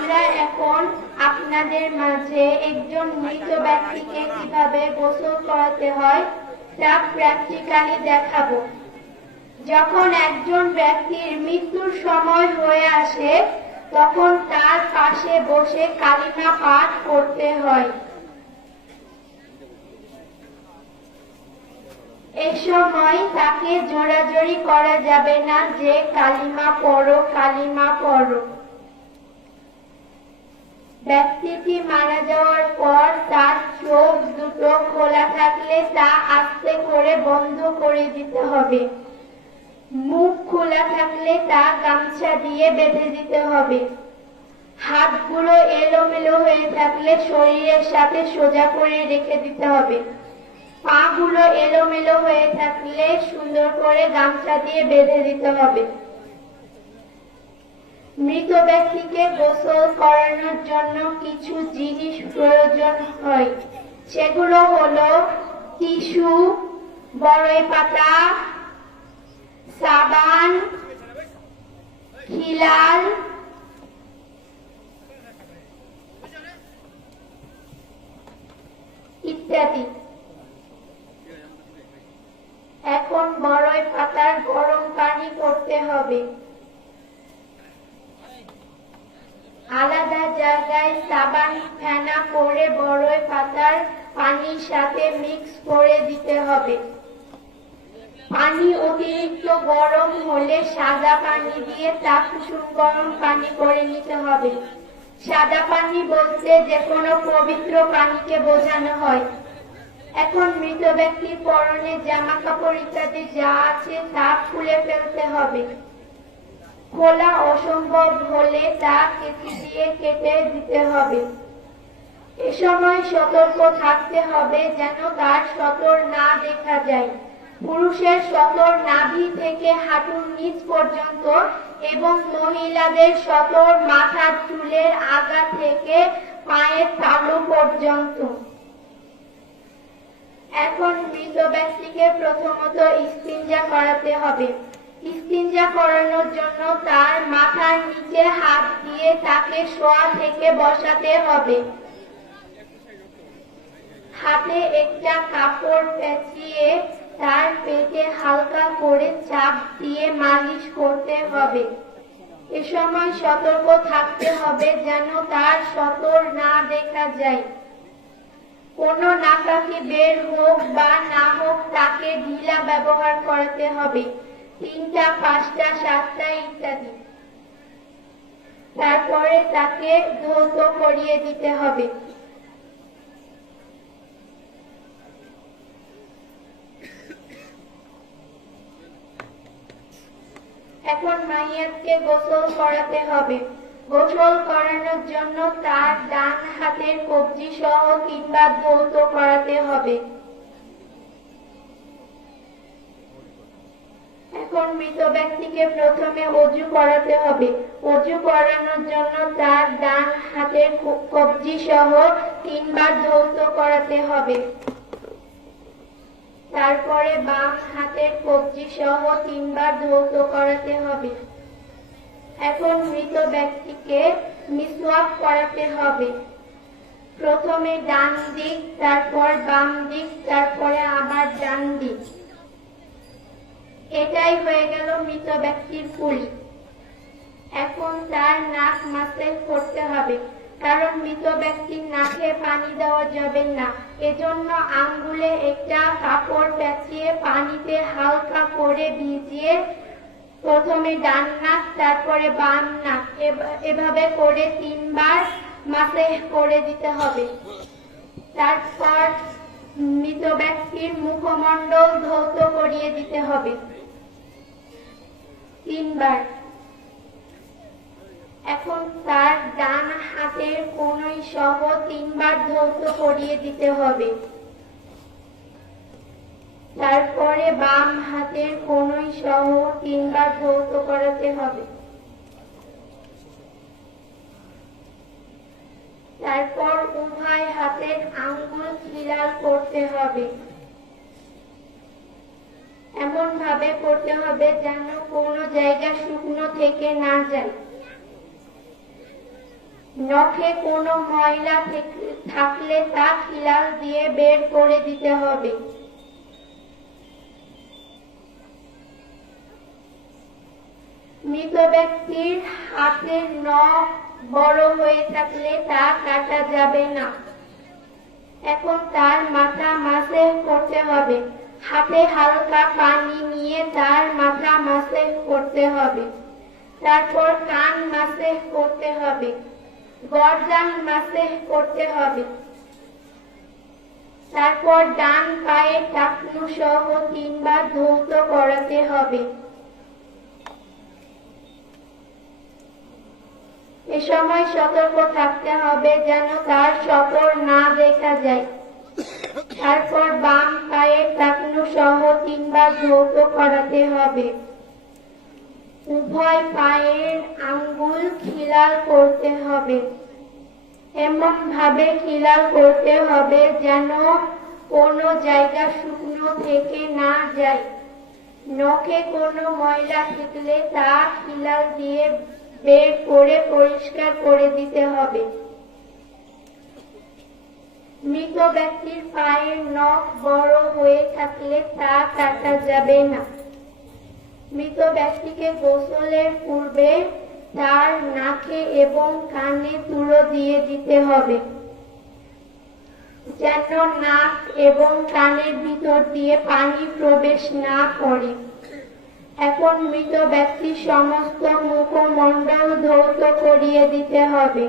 আমরা এখন আপনাদের মাঝে একজন মৃত ব্যক্তিকে কীভাবে গোসল করাতে হয়, তা প্র্যাকটিক্যালি দেখাবো। যখন একজন ব্যক্তির মৃত্যুর সময় হয়ে আসে, তখন তার পাশে বসে কালিমা পাঠ করতে হয়। এই সময় তাকে জোরাজোরি করা যাবে না যে, কালিমা পড়ো কালিমা পড়ো। ব্যক্তিটি মারা যাওয়ার পর তার চোখ দুটো খোলা থাকলে তা আস্তে করে বন্ধ করে দিতে হবে। মুখ খোলা থাকলে তা গামছা দিয়ে বেঁধে দিতে হবে। হাতগুলো এলোমেলো হয়ে থাকলে শরীরের সাথে সোজা করে রেখে দিতে হবে। পাগুলো এলোমেলো হয়ে থাকলে সুন্দর করে গামছা দিয়ে বেঁধে দিতে হবে। মৃত ব্যক্তিকে গোসল করানোর জন্য কিছু জিনিস প্রয়োজন হয়। সেগুলো হলো টিস্যু, বড়ই পাতা, সাবান, খিলাল, ইত্যাদি। এখন বড়ই পাতার গরম পানি করতে হবে। আলাদা জায়গায় সাবান ফেনা করে বড়ই পাতার পানির সাথে মিক্স করে দিতে হবে। পানি অতিরিক্ত গরম হলে সাদা পানি দিয়ে তা কুসুম গরম পানি করে নিতে হবে। সাদা পানি বলতে যে কোনো পবিত্র পানিকে বোঝানো হয়। এখন মৃত ব্যক্তির পরনে জামা কাপড় ইত্যাদি যা আছে তা খুলে ফেলতে হবে। খোলা অসম্ভব হলে তা কেটে দিয়ে কেটে দিতে হবে। এ সময় সতর্ক থাকতে হবে যেন তার সতর না দেখা যায়। পুরুষের সতর নাভি থেকে হাঁটুর নিচ পর্যন্ত এবং মহিলাদের সতর মাথার চুলের আগা থেকে পায়ের তালু পর্যন্ত। এখন মৃত ব্যক্তিকে প্রথমত ইস্তিনজা করাতে হবে। ইস্তিনজা করানোর জন্য তার মাথার নিচে হাত দিয়ে তাকে শোয়া থেকে বসাতে হবে। হাতে একটা কাপড় পেঁচিয়ে তার পেটে হালকা করে চাপ দিয়ে মালিশ করতে হবে। এ সময় সতর্ক থাকতে হবে যেন তার সতর না দেখা যায়। কোনো নাকাকি বের হোক বা না হোক তাকে ঢিলা ব্যবহার করাতে হবে। তিনটা, পাঁচটা, সাতটা ইত্যাদি। তারপরে তাকে ধৌত করিয়ে দিতে হবে। এখন মাইয়াতকে গোসল করাতে হবে। গোসল করানোর জন্য তার ডান হাতের কবজি সহ তিনবার ধৌত করাতে হবে। এখন মৃত ব্যক্তিকে প্রথমে অজু করাতে হবে। অজু করানোর জন্য তার ডান হাতের কবজি সহ তিনবার ধৌত করাতে হবে। তারপরে বাম হাতের কবজি সহ তিনবার ধৌত করাতে হবে। এখন মৃত ব্যক্তিকে মিসওয়াক করাতে হবে। প্রথমে ডান দিক, তারপর বাম দিক, তারপরে আবার ডান দিক। এটাই হয়ে গেল মৃত ব্যক্তির কুলি। এখন তার নাক মাসেজ করতে হবে, কারণ মৃত ব্যক্তির নাকে পানি দেওয়া যাবে না। এজন্য আঙ্গুলে একটা কাপড় পেঁচিয়ে পানিতে হালকা করে ভিজিয়ে প্রথমে ডান নাক, তারপরে বাম নাক। এভ- এভাবে করে তিনবার মাসেজ করে দিতে হবে। তারপর মৃত ব্যক্তির মুখমণ্ডল ধৌত করিয়ে দিতে হবে। তিনবার। এখন তার ডান হাতের কোনই সহ তিনবার ধৌত করিয়ে দিতে হবে। তারপরে বাম হাতের কোনই সহ তিনবার ধৌত করাতে হবে। তারপর উভয় হাতের আঙ্গুল খিলাল করতে হবে। এমন ভাবে করতে হবে যেন কোনো জায়গা শুকনো থেকে না যায়। নখে কোনো ময়লা থাকলে তা খিলাল দিয়ে বের করে দিতে হবে। মৃত ব্যক্তির হাতের নখ বড় হয়ে থাকলে তা কাটা যাবে না। এখন তার মাথা মাসে করতে হবে। হাতে হালকা পানি নিয়ে তার মাথা মাসে করতে হবে। তারপর কান মাসে করতে হবে। গরদান মাসে করতে হবে। তারপর ডান পায়ে টাকনু সহ তিনবার ধৌত করাতে হবে। এ সময় সতর্ক থাকতে হবে যেন তার সতর না দেখা যায়। তারপর বাম পায়ে টাকনু সহ তিনবার ধৌত করাতে হবে। উভয় পায়ের আঙ্গুল খিলাল করতে হবে। এমন ভাবে খিলাল করতে হবে যেন কোনো জায়গা শুকনো থেকে না যায়। নখে কোনো ময়লা থাকলে তা খিলাল দিয়ে বের করে পরিষ্কার করে দিতে হবে। মৃত ব্যক্তির পায়ের নখ বড় হয়ে থাকলে তা কাটা যাবে না। মৃত ব্যক্তিকে গোসলের পূর্বে তার নাকে এবং কানে তুলো দিয়ে দিতে হবে। যেন নাক এবং কানের ভিতর দিয়ে পানি প্রবেশ না করে। এখন মৃত ব্যক্তির সমস্ত মুখমণ্ডল ধৌত করিয়ে দিতে হবে।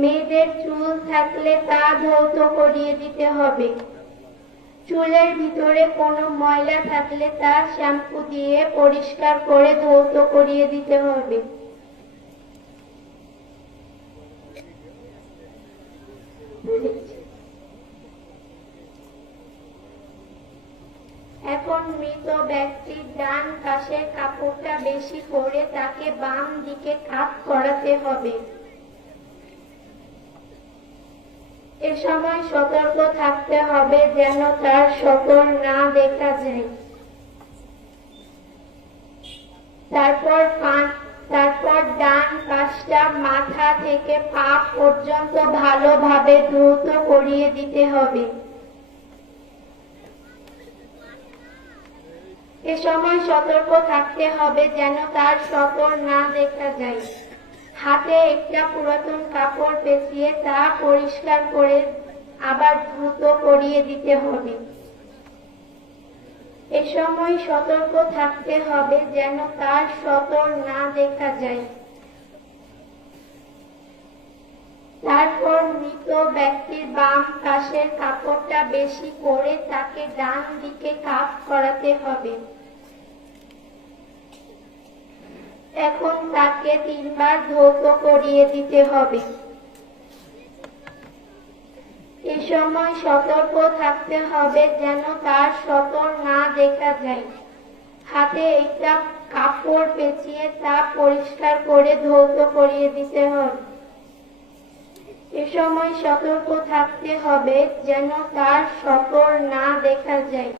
মেয়েদের চুল থাকলে তা ধৌত করিয়ে দিতে হবে। চুলের ভিতরে কোনো ময়লা থাকলে তা শ্যাম্পু দিয়ে পরিষ্কার করে ধৌত করিয়ে দিতে হবে। এখন মৃত ব্যক্তির ডান পাশের কাপড়টা বেশি করে তাকে বাম দিকে কাপ করাতে হবে এ সময় সতর্ক থাকতে হবে যেন তার শতর না দেখা যায়। তারপর তারপর ডান পাশটা মাথা থেকে পা পর্যন্ত ভালোভাবে দ্রুত করিয়ে দিতে হবে। এ সময় সতর্ক থাকতে হবে যেন তার শতর না দেখা যায়। হাতে একটা পুরাতন কাপড় পেঁচিয়ে তা পরিষ্কার করে আবার দ্রুত করিয়ে দিতে হবে। এ সময় সতর্ক থাকতে হবে যেন তার সতর না দেখা যায়। তারপর মৃত ব্যক্তির বাম পাশের কাপড়টা বেশি করে তাকে ডান দিকে কাপ করাতে হবে। এখন তাকে তিনবার ধৌত করিয়ে দিতে হবে। এ সময় সতর্ক থাকতে হবে যেন তার সতর না দেখা যায়। হাতে একটা কাপড় পেঁচিয়ে তা পরিষ্কার করে ধৌত করিয়ে দিতে হবে। এ সময় সতর্ক থাকতে হবে যেন তার সতর না দেখা যায়।